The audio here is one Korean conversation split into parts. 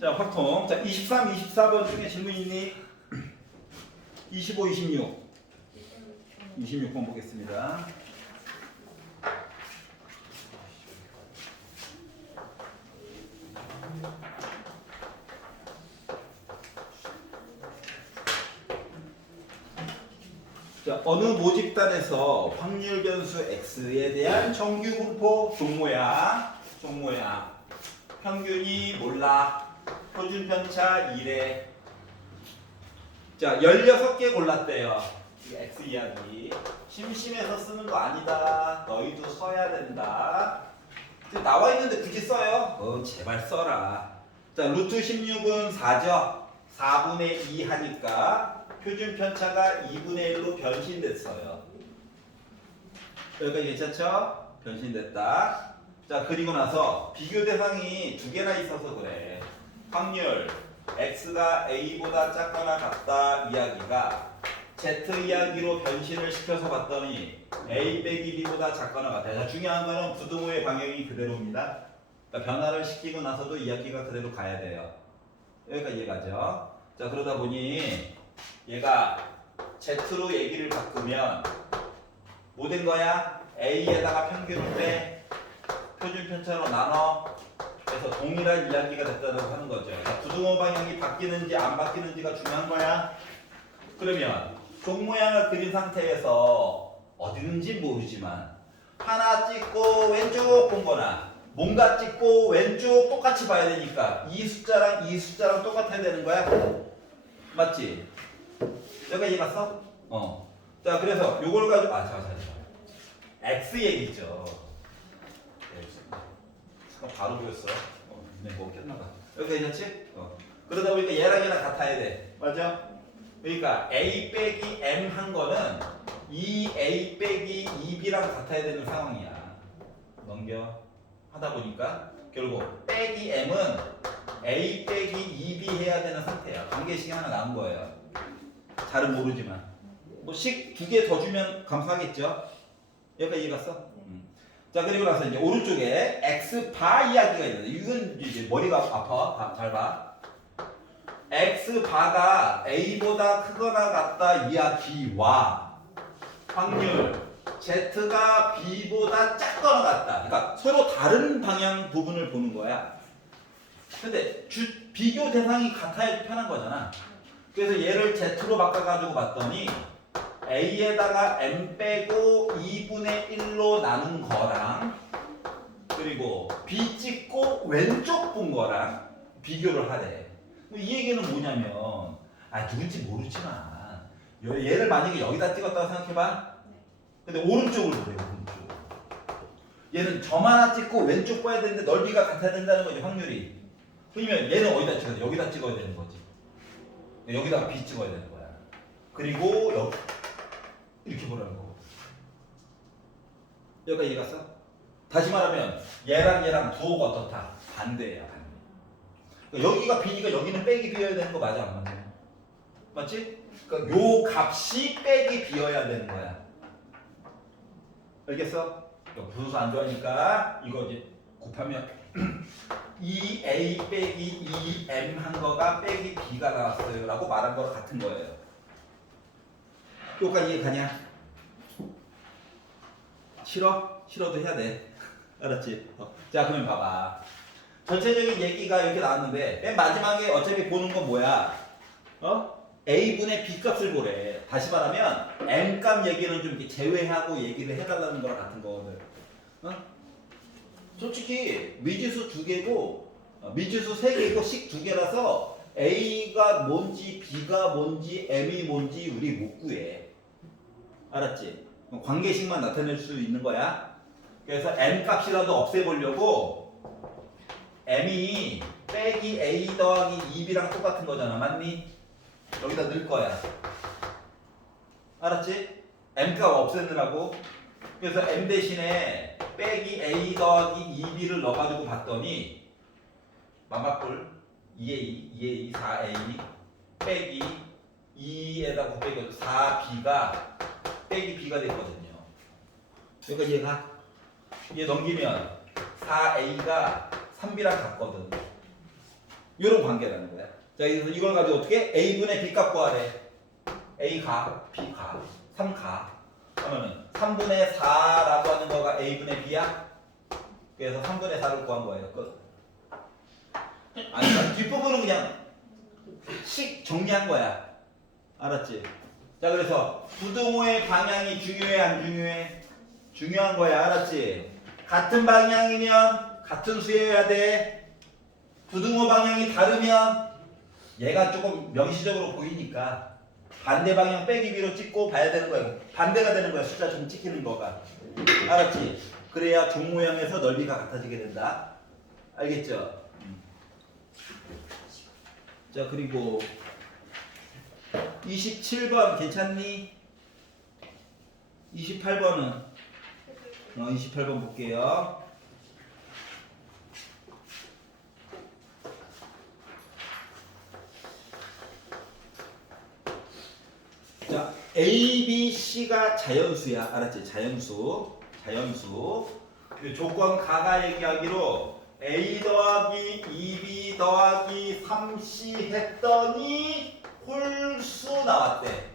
자, 확통. 자, 23, 24번 중에 질문 있니? 25, 26. 26번 보겠습니다. 자, 어느 모집단에서 확률 변수 x에 대한 정규 분포 종모야. 평균이 몰라. 표준 편차 1에. 자, 16개 골랐대요. 이 x 이야기. 심심해서 쓰는 거 아니다. 너희도 써야 된다. 지금 나와 있는데 굳이 써요? 제발 써라. 자, 루트 16은 4죠? 4분의 2 하니까 표준 편차가 2분의 1로 변신됐어요. 여기까지 괜찮죠? 변신됐다. 자, 그리고 나서 비교 대상이 두 개나 있어서 그래. 확률 x가 a보다 작거나 같다 이야기가 z 이야기로 변신을 시켜서 봤더니 a 빼기 b보다 작거나 같다. 자, 중요한 거는 부등호의 방향이 그대로입니다. 그러니까 변화를 시키고 나서도 이야기가 그대로 가야 돼요. 여기까지 이해가죠? 자, 그러다 보니 얘가 z로 얘기를 바꾸면 뭐 된 거야? a에다가 평균을 빼 표준 편차로 나눠 그래서 동일한 이야기가 됐다고 하는 거죠. 자, 부등호 방향이 바뀌는지 안 바뀌는지가 중요한 거야. 그러면 종 모양을 그린 상태에서 어디는지 모르지만 하나 찍고 왼쪽 본 거나 뭔가 찍고 왼쪽 똑같이 봐야 되니까 이 숫자랑 똑같아야 되는 거야. 맞지? 여기가 이해 갔어? 자, 그래서 요걸 가지고 잠깐 x 얘기죠. 바로 보였어. 네, 뭐 깼나봐. 여기 괜찮지? 그러다 보니까 얘랑 같아야 돼. 맞아? 그러니까 a 빼기 m 한 거는 이 a 빼기 2b랑 같아야 되는 상황이야. 넘겨. 하다 보니까 결국 빼기 m은 a 빼기 2b 해야 되는 상태야. 관계식이 하나 나온 거예요. 잘은 모르지만. 뭐 식 두 개 더 주면 감사하겠죠? 여기까지 이해 갔어? 자, 그리고 나서 이제 오른쪽에 x 바 이야기가 있는데 이건 이제 머리가 아파. 잘 봐. x 바가 a보다 크거나 같다 이야기와 확률 z가 b보다 작거나 같다. 그러니까 서로 다른 방향 부분을 보는 거야. 근데 비교 대상이 같아야 편한 거잖아. 그래서 얘를 z로 바꿔가지고 봤더니 a에다가 m 빼고 2분의 1로 나눈 거랑 그리고 b 찍고 왼쪽 본 거랑 비교를 하래. 이 얘기는 뭐냐면 누군지 모르지만 얘를 만약에 여기다 찍었다고 생각해봐. 근데 오른쪽을 보래. 오른쪽. 얘는 점 하나 찍고 왼쪽 봐야 되는데 넓이가 같아야 된다는 거지. 확률이. 그러면 얘는 어디다 찍어야 돼? 여기다 찍어야 되는 거지. 여기다가 b 찍어야 되는 거야. 그리고 여기 이렇게 보라는 거고. 여기까지 이해 갔어? 다시 말하면 얘랑 부호가 어떻다? 반대야. 반대. 그러니까 여기가 b니까 여기는 빼기 비어야 되는 거 맞아? 안 맞아? 맞지? 그러니까 요 값이 빼기 비어야 되는 거야. 알겠어? 분수 안 좋아하니까 이거 이제 곱하면 2a 빼기 2m 한 거가 빼기 b가 나왔어요 라고 말한 거랑 같은 거예요. 여기까지 이해 가냐? 싫어? 싫어도 해야 돼. 알았지? 자, 그러면 봐봐. 전체적인 얘기가 이렇게 나왔는데 맨 마지막에 어차피 보는 건 뭐야? a분의 b값을 보래. 다시 말하면 m값 얘기는 좀 이렇게 제외하고 얘기를 해달라는 거랑 같은 거거든. 솔직히 미지수 2개고 미지수 3개고 식 2개라서 a가 뭔지 b가 뭔지 m이 뭔지 우리 못 구해. 알았지? 관계식만 나타낼 수 있는 거야. 그래서 m 값이라도 없애보려고 m이 빼기 a 더하기 2b랑 똑같은 거잖아. 맞니? 여기다 넣을 거야. 알았지? m 값 없애느라고. 그래서 m 대신에 빼기 a 더하기 2b를 넣어가지고 봤더니 만박불 2a, 4a 빼기 2에다 곱빼기 4b가 빼기 b가 됐거든요. 여기까지 이해가? 얘 넘기면 4a가 3b랑 같거든. 이런 관계라는 거야. 자, 그래서 이걸 가지고 어떻게 A분의 B 값 구하래. A 가, B 가, 3 가. 그러면은 3분의 4라고 하는 거가 A분의 B야. 그래서 3분의 4를 구한 거예요. 끝. 아니, 그러니까 뒷부분은 그냥 식 정리한 거야. 알았지? 자, 그래서 부등호의 방향이 중요해, 안 중요해? 중요한 거야. 알았지? 같은 방향이면 같은 수여야 돼. 부등호 방향이 다르면 얘가 조금 명시적으로 보이니까 반대 방향 빼기 B로 찍고 봐야 되는 거야. 반대가 되는 거야. 숫자 좀 찍히는 거가. 알았지? 그래야 종 모양에서 넓이가 같아지게 된다. 알겠죠? 자, 그리고 27번 괜찮니? 28번은 28번 볼게요. 자, A, B, C가 자연수야. 알았지? 자연수. 조건 가가 얘기하기로 A 더하기 2B 더하기 3C 했더니 홀수 나왔대.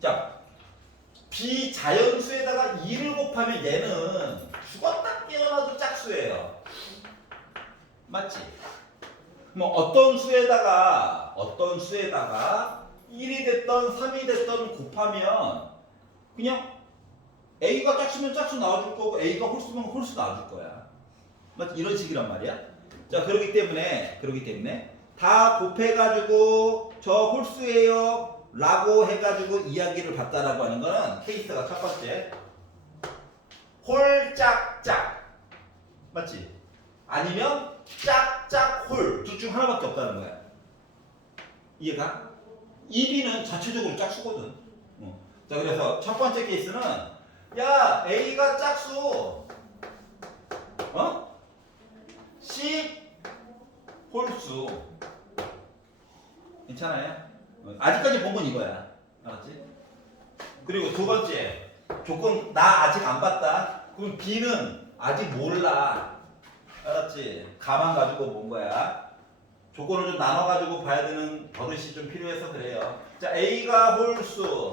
자, 비자연수에다가 2를 곱하면 얘는 죽었다 깨어나도 짝수예요. 맞지? 뭐 어떤 수에다가 1이 됐던 3이 됐던 곱하면 그냥 A가 짝수면 짝수 나와줄 거고 A가 홀수면 홀수 나와줄 거야. 맞지? 이런 식이란 말이야. 자, 그렇기 때문에 다 곱해가지고 저 홀수예요 라고 해가지고 이야기를 봤다라고 하는 거는 케이스가 첫 번째 홀짝짝 맞지? 아니면 짝짝홀 둘 중 하나밖에 없다는 거야. 이해가? 2B는 자체적으로 짝수거든. 자, 그래서 첫 번째 케이스는 야 A가 짝수 C 홀수 괜찮아요? 아직까지 본 건 이거야. 알았지? 그리고 두 번째 조건 나 아직 안 봤다. 그럼 B는 아직 몰라. 알았지? 가만 가지고 본 거야. 조건을 좀 나눠 가지고 봐야 되는 버릇이 좀 필요해서 그래요. 자, A가 홀수,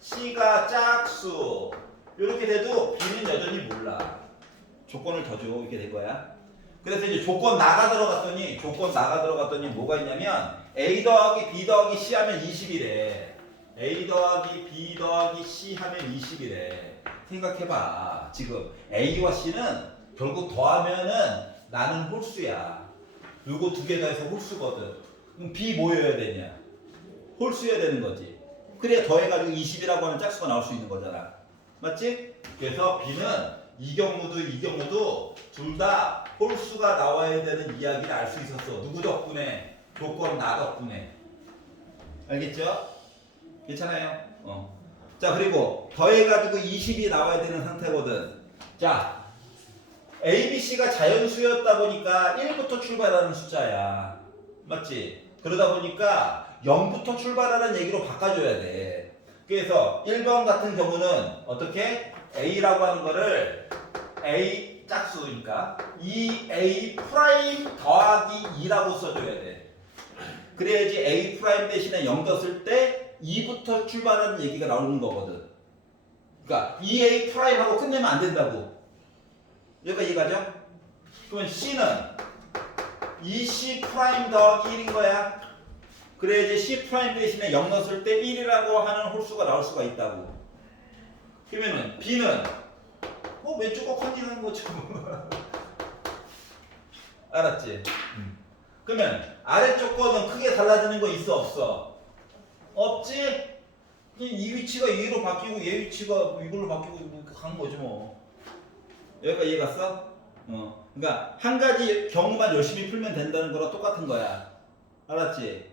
C가 짝수 이렇게 돼도 B는 여전히 몰라. 조건을 더 줘. 이렇게 된 거야. 그래서 이제 조건 나가 들어갔더니 뭐가 있냐면 A 더하기 B 더하기 C 하면 20이래. A 더하기 B 더하기 C 하면 20이래. 생각해봐. 지금 A와 C는 결국 더하면은 나는 홀수야. 요거 두 개 더해서 홀수거든. 그럼 B 뭐여야 되냐? 홀수여야 되는 거지. 그래야 더해가지고 20이라고 하는 짝수가 나올 수 있는 거잖아. 맞지? 그래서 B는 이 경우도 둘 다 홀수가 나와야 되는 이야기를 알 수 있었어. 누구 덕분에? 조건 나 덕분에. 알겠죠? 괜찮아요? 자, 그리고 더해가지고 20이 나와야 되는 상태거든. 자, A, B, C가 자연수였다 보니까 1부터 출발하는 숫자야. 맞지? 그러다 보니까 0부터 출발하는 얘기로 바꿔줘야 돼. 그래서 1번 같은 경우는 어떻게? A라고 하는 거를 A 짝수니까 2A 프라임 더하기 2라고 써줘야 돼. 그래야지 A 프라임 대신에 0 뒀을 때 2부터 출발하는 얘기가 나오는 거거든. 그러니까 2A 프라임하고 끝내면 안 된다고. 여기까지 이해가죠? 그러면 C는 2C 프라임 더하기 1인 거야. 그래야지 C 프라임 대신에 0 넣었을 때 1이라고 하는 홀수가 나올 수가 있다고. 그러면은 B는 왼쪽 거 컨디는 거죠. 알았지? 그러면 아래쪽 거는 크게 달라지는 거 있어 없어? 없지? 이 위치가 얘로 바뀌고 얘 위치가 이걸로 바뀌고 간 거지 뭐. 여기까지 이해 갔어? 그러니까 한 가지 경우만 열심히 풀면 된다는 거랑 똑같은 거야. 알았지?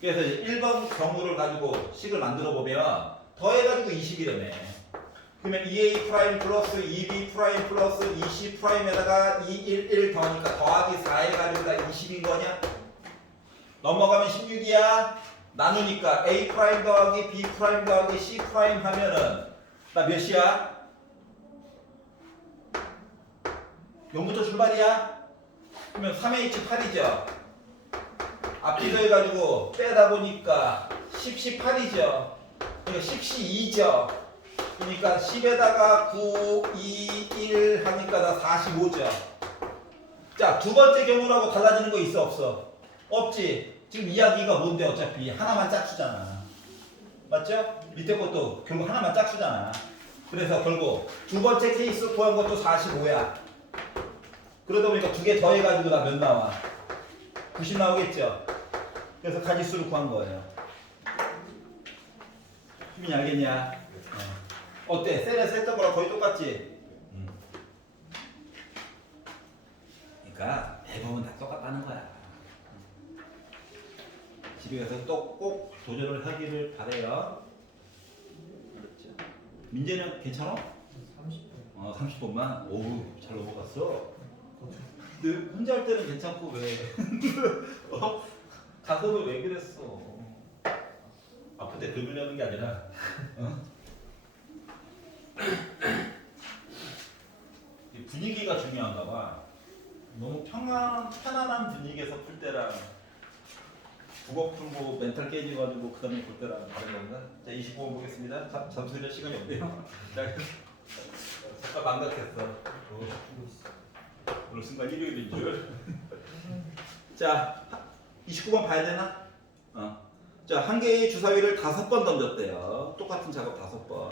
그래서 이제 1번 경우를 가지고 식을 만들어 보면 더해가지고 20이라며. 그러면 2A 프라임 플러스 2B 프라임 플러스 2C 프라임에다가 2, 1 더하니까 더하기 4 해가지고 다 20인 거냐? 넘어가면 16이야. 나누니까 A 프라임 더하기 B 프라임 더하기 C 프라임 하면은 나 몇이야? 0부터 출발이야? 그러면 3H 8이죠. 앞뒤도 해가지고 빼다 보니까 10C 8이죠. 그러니까 10C 2죠. 그러니까 10에다가 9, 2, 1 하니까 다 45죠. 자, 두 번째 경우라고 달라지는 거 있어 없어? 없지. 지금 이야기가 뭔데 어차피 하나만 짝수잖아. 맞죠? 밑에 것도 결국 하나만 짝수잖아. 그래서 결국 두 번째 케이스 구한 것도 45야. 그러다 보니까 두 개 더해가지고 나 몇 나와? 90 나오겠죠? 그래서 가지수를 구한 거예요. 수민이 알겠냐? 어때? 셀에서 했던 거랑 거의 똑같지? 그러니까 대부분 다 똑같다는 거야. 집에 가서 또 꼭 도전을 하기를 바래요. 그렇죠. 민재는 괜찮아? 30분. 30분만? 오우, 잘 넘어갔어. 근데 혼자 할 때는 괜찮고 왜? 가서는 왜 그랬어? 아플 때 긁으려는 게 아니라 분위기가 중요한가 봐. 너무 편안한 분위기에서 풀 때랑 국어 풀고 멘탈 깨져가지고 그 다음에 볼 때랑 다른 건가? 자, 25번 보겠습니다. 잠수할 시간이 없네요. 잠깐 망각했어. 오늘 순간 일요일인 줄. 자, 29번 봐야 되나? 자, 한 개의 주사위를 5번 던졌대요. 똑같은 작업 5번.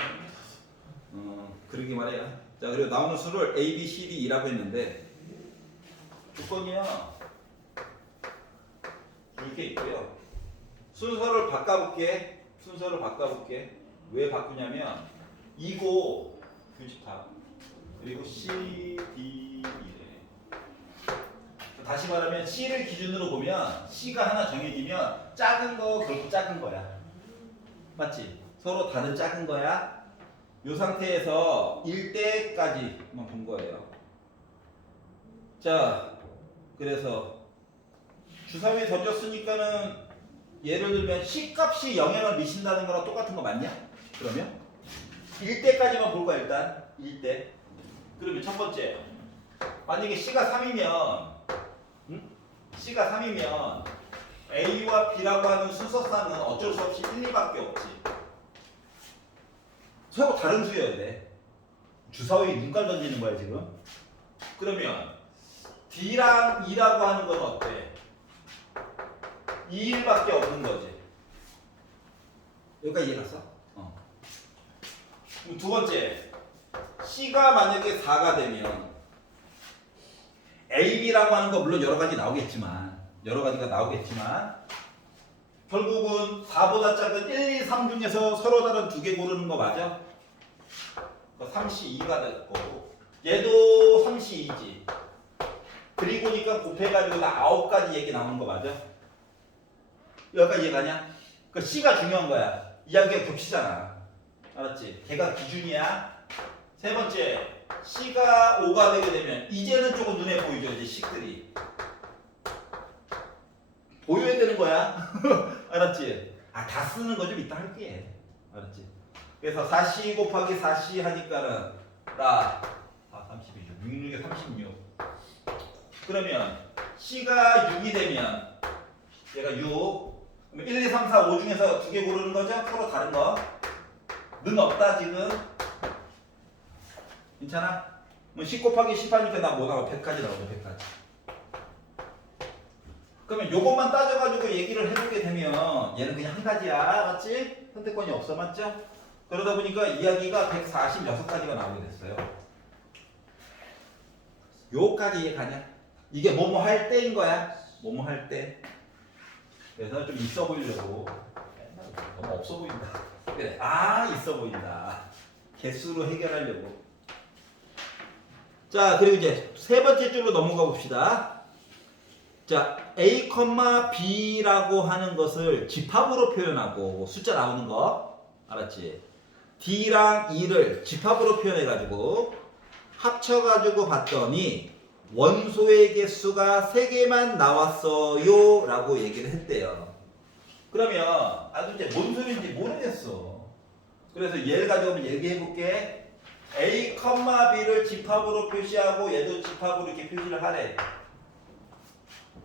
그러기 말이야. 자, 그리고 나오는 수를 A, B, C, D라고 했는데 조건이요. 이렇게 있고요. 순서를 바꿔볼게. 왜 바꾸냐면 이고 교집합 그리고 C, D, E래. 다시 말하면 C를 기준으로 보면 C가 하나 정해지면 작은 거 결국 작은 거야. 맞지? 서로 다른 작은 거야. 이 상태에서 1대까지만 본 거예요. 자, 그래서 주사위에 던졌으니까는 예를 들면 C 값이 영향을 미친다는 거랑 똑같은 거 맞냐? 그러면 1대까지만 볼 거야 일단. 1대. 그러면 첫 번째 만약에 C가 3이면 C가 3이면 A와 B라고 하는 순서상은 어쩔 수 없이 1, 2밖에 없지. 서로 다른 수여야 돼. 주사위에 눈깔 던지는 거야 지금. 그러면 D랑 E라고 하는 건 어때? 2일밖에 없는 거지. 여기까지 이해갔어? 그럼 두 번째 C가 만약에 4가 되면 A, B라고 하는 거 물론 여러 가지가 나오겠지만 결국은 4보다 작은 1, 2, 3 중에서 서로 다른 두 개 고르는 거 맞아? 3C2가 될 거고 얘도 3C2지. 그리고니까 곱해가지고 나 9가지 얘기 나오는 거 맞아? 여기까지 이해가냐? 그 C가 중요한 거야. 이야기가 겹치잖아. 알았지? 걔가 기준이야. 세 번째 C가 5가 되게 되면 이제는 조금 눈에 보이죠. 이제 식들이 보여야 되는 거야. 알았지? 다 쓰는 거 좀 이따 할게. 알았지? 그래서 4C 곱하기 4C 하니까는 나 32죠. 6, 6에 36. 그러면 C가 6이 되면 얘가 6. 그럼 1, 2, 3, 4, 5 중에서 두 개 고르는 거죠? 서로 다른 거. 는 없다 지금. 괜찮아? 그럼 10 곱하기 10 하니까 나 뭐 나와? 100까지 나오죠. 100까지. 그러면 요것만 따져가지고 얘기를 해보게 되면 얘는 그냥 한 가지야. 맞지? 선택권이 없어. 맞죠? 그러다 보니까 이야기가 146가지가 나오게 됐어요. 요까지 이해가냐? 이게 뭐뭐 할 때인 거야. 뭐뭐 할 때. 그래서 좀 있어 보이려고. 너무 없어 보인다. 그래. 있어 보인다. 개수로 해결하려고. 자, 그리고 이제 세 번째 줄로 넘어가 봅시다. 자, A, B라고 하는 것을 집합으로 표현하고 숫자 나오는 거 알았지? D랑 E를 집합으로 표현해가지고 합쳐가지고 봤더니 원소의 개수가 3개만 나왔어요 라고 얘기를 했대요. 그러면 도대체 뭔 소리인지 모르겠어. 그래서 얘를 가져오면 얘기해볼게. A, B를 집합으로 표시하고 얘도 집합으로 이렇게 표시를 하래.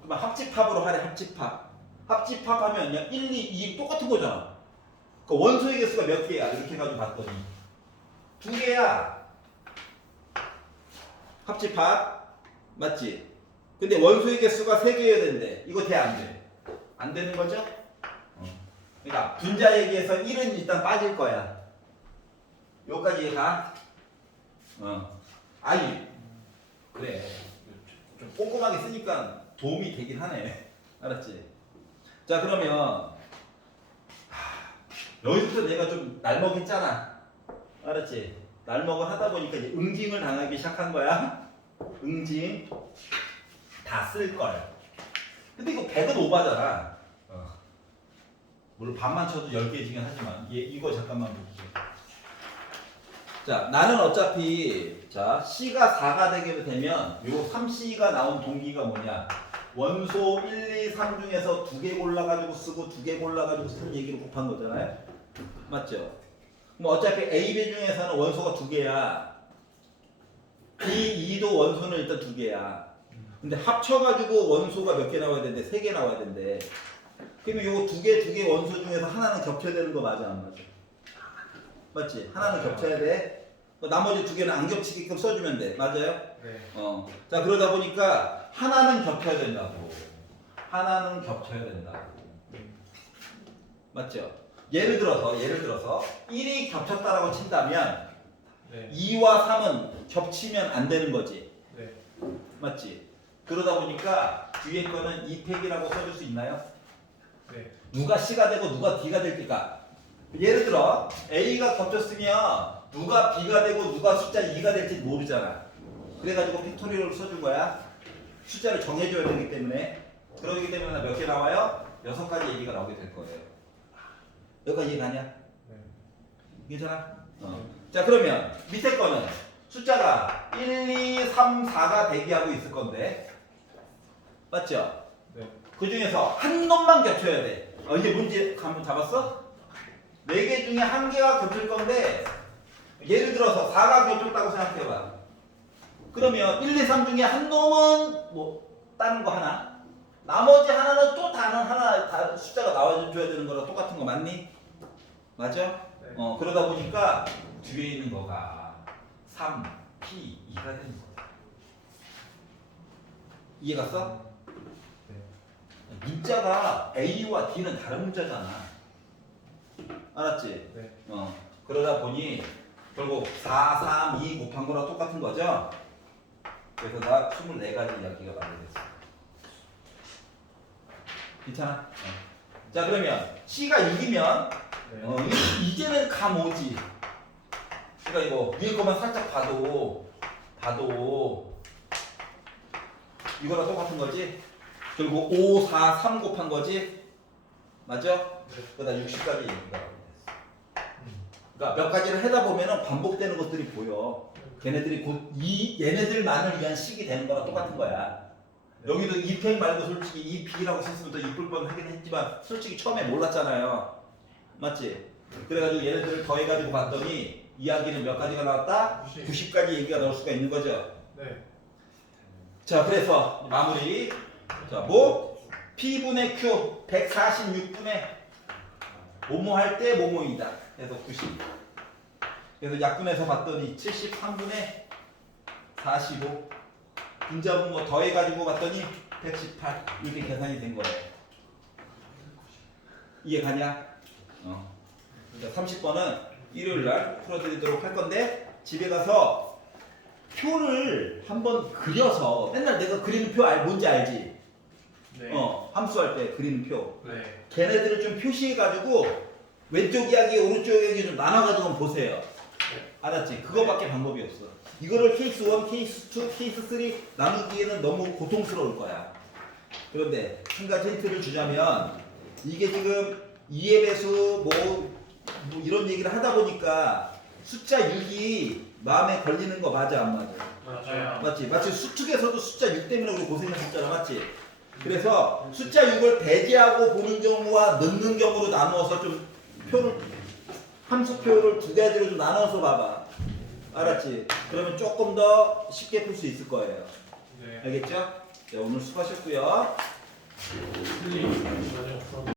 그러면 합집합으로 하래. 합집합. 합집합하면 그냥 1, 2, 2 똑같은 거잖아. 그 원소의 개수가 몇 개야? 이렇게 해가지고 봤더니 2개야. 합집합 맞지? 근데 원소의 개수가 3개여야 된대. 이거 돼 안 돼? 안 되는 거죠? 그러니까 분자 얘기해서 1은 일단 빠질 거야. 여기까지 가. 아니 그래. 좀 꼼꼼하게 쓰니까 도움이 되긴 하네. 알았지? 자 그러면 여기서부터 내가 좀 날먹했잖아. 알았지? 날먹을 하다 보니까 이제 응징을 당하기 시작한 거야. 응징 다 쓸걸. 근데 이거 100은 오바잖아. 물론 반만 쳐도 10개지긴 하지만 이거 잠깐만 볼게. 자 나는 어차피 자 C가 4가 되게 되면 요 3C가 나온 동기가 뭐냐, 원소 1, 2, 3 중에서 2개 골라가지고 쓰고 2개 골라가지고 쓰는 얘기를 곱한 거잖아요. 맞죠? 뭐 어차피 A, B 중에서는 원소가 2개야. B, 2도 원소는 일단 2개야. 근데 합쳐가지고 원소가 몇 개 나와야 되는데 3개 나와야 된대. 그러면 요거 2개 원소 중에서 하나는 겹쳐야 되는 거 맞아 안 맞아? 맞지? 하나는 겹쳐야 돼. 나머지 2개는 안 겹치게끔 써주면 돼. 맞아요? 네. 자 그러다 보니까 하나는 겹쳐야 된다고. 하나는 겹쳐야 된다고. 맞죠? 예를 들어서 1이 겹쳤다라고 친다면 네. 2와 3은 겹치면 안 되는 거지. 네. 맞지? 그러다 보니까 뒤에 거는 2팩이라고 써줄 수 있나요? 네. 누가 C가 되고 누가 D가 될까? 예를 들어 A가 겹쳤으면 누가 B가 되고 누가 숫자 2가 될지 모르잖아. 그래가지고 팩토리얼을 써준 거야. 숫자를 정해줘야 되기 때문에. 그러기 때문에 몇 개 나와요? 6가지 얘기가 나오게 될 거예요. 여기까지 이해가냐? 네. 괜찮아? 자 그러면 밑에 거는 숫자가 1, 2, 3, 4가 대기하고 있을 건데 맞죠? 네. 그 중에서 한 놈만 겹쳐야 돼. 이제 문제 감을 잡았어? 4개 중에 1개가 겹칠 건데 예를 들어서 4가 겹쳤다고 생각해봐. 그러면 1, 2, 3 중에 한 놈은 뭐 다른 거 하나, 나머지 하나는 또 다른 하나 숫자가 나와줘야 되는 거랑 똑같은 거 맞니? 맞아? 네. 그러다 보니까 뒤에 있는 거가 3, P, 2가 되는 거야. 이해 갔어? 네. 문자가 A와 D는 다른 문자잖아. 알았지? 네. 그러다 보니 결국 4, 3, 2 곱한 거랑 똑같은 거죠? 그래서 나 24가지 이야기가 나오게 됐어. 괜찮아? 자 그러면 C가 6이면 네. 이제는 감 오지. 그러니까 이거 위에 것만 살짝 봐도 이거랑 똑같은 거지? 결국 5, 4, 3 곱한 거지? 맞죠? 네. 그러다 60까지 얘기가 나오게 됐어. 그러니까 몇 가지를 하다 보면은 반복되는 것들이 보여. 걔네들이 곧 얘네들만을 위한 식이 되는 거랑 똑같은 거야. 여기도 2팩 말고 솔직히 2P라고 썼으면 더 이쁠 뻔 하긴 했지만 솔직히 처음에 몰랐잖아요. 맞지? 그래가지고 얘네들을 더해가지고 봤더니 이야기는 몇 가지가 나왔다? 90까지 얘기가 나올 수가 있는 거죠. 네. 자 그래서 마무리. 자 뭐? P분의 Q 146분의 뭐뭐 할 때 뭐뭐이다. 그래서 90. 그래서 약분해서 봤더니 73분의 45. 분자분 뭐 더해가지고 봤더니 118. 이렇게 계산이 된 거예요. 이해 가냐? 그러니까 30번은 일요일날 풀어드리도록 할 건데 집에 가서 표를 한번 그려서 맨날 내가 그리는 표 뭔지 알지? 네. 함수할 때 그리는 표. 네. 걔네들을 좀 표시해가지고 왼쪽 이야기 오른쪽 이야기 좀 나눠가지고 한번 보세요. 알았지? 그거밖에 방법이 없어. 이거를 케이스 1, 케이스 2, 케이스 3 나누기에는 너무 고통스러울 거야. 그런데 한 가지 힌트를 주자면 이게 지금 2의 배수 뭐 이런 얘기를 하다 보니까 숫자 6이 마음에 걸리는 거 맞아 안 맞아? 맞아요. 맞지? 마치 수특에서도 숫자 6 때문에 우리 고생했었잖아. 맞지? 그래서 숫자 6을 배제하고 보는 경우와 넣는 경우로 나누어서 좀 표를 함수표를 2가지로 좀 나눠서 봐봐. 알았지? 그러면 조금 더 쉽게 풀 수 있을 거예요. 네. 알겠죠? 자, 오늘 수고하셨고요. 슬림.